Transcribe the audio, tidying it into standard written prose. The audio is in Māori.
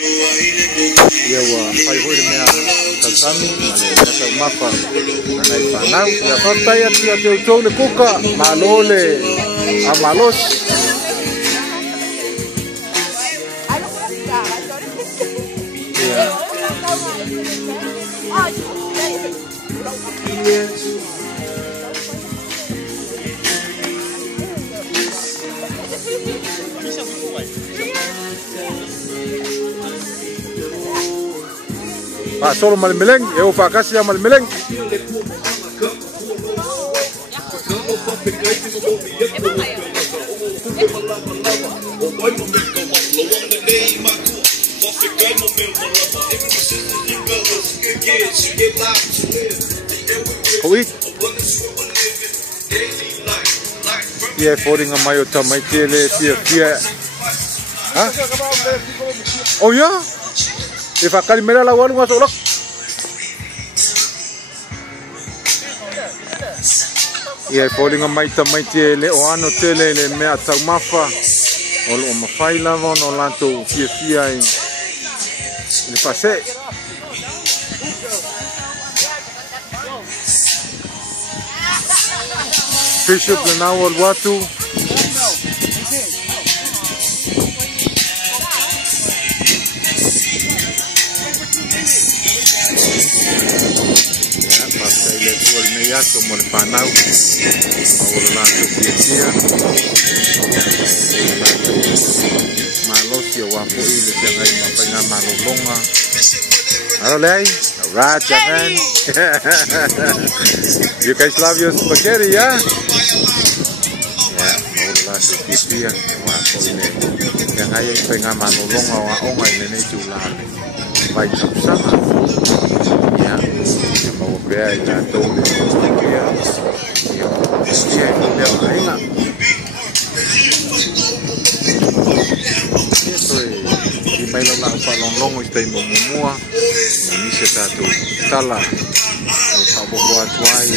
ia ua fai hoi le mea tausami ma le mea taumafa nanai whanau ia whautai atu a te utou le kuka malo le a malos ia Pak solo malmeleng, eu fakasi ya malmeleng. Koi. Dia folding amayo tamai tele sia. Hah? Oh ya? If I can mera lawan masuk lok. Ia falling on my tele o ano tele le mea tau mafa o lo mafai lava no lanto fia i le pase. Bishop le nau al watu. Le tuol meia como le panau o le lanto fia le lanto malosi o wapo i le tengai mapainga malolonga alo le ai alright man you guys love your spaghetti yeah o le lanto fia wapo i le tengai mapainga malolonga o onga i le nei tulale vai tapsanga yeah Bea ina tole kia ia ia aina i mai la falonglongo i tai momua ni se tatu tala e fa bo atuai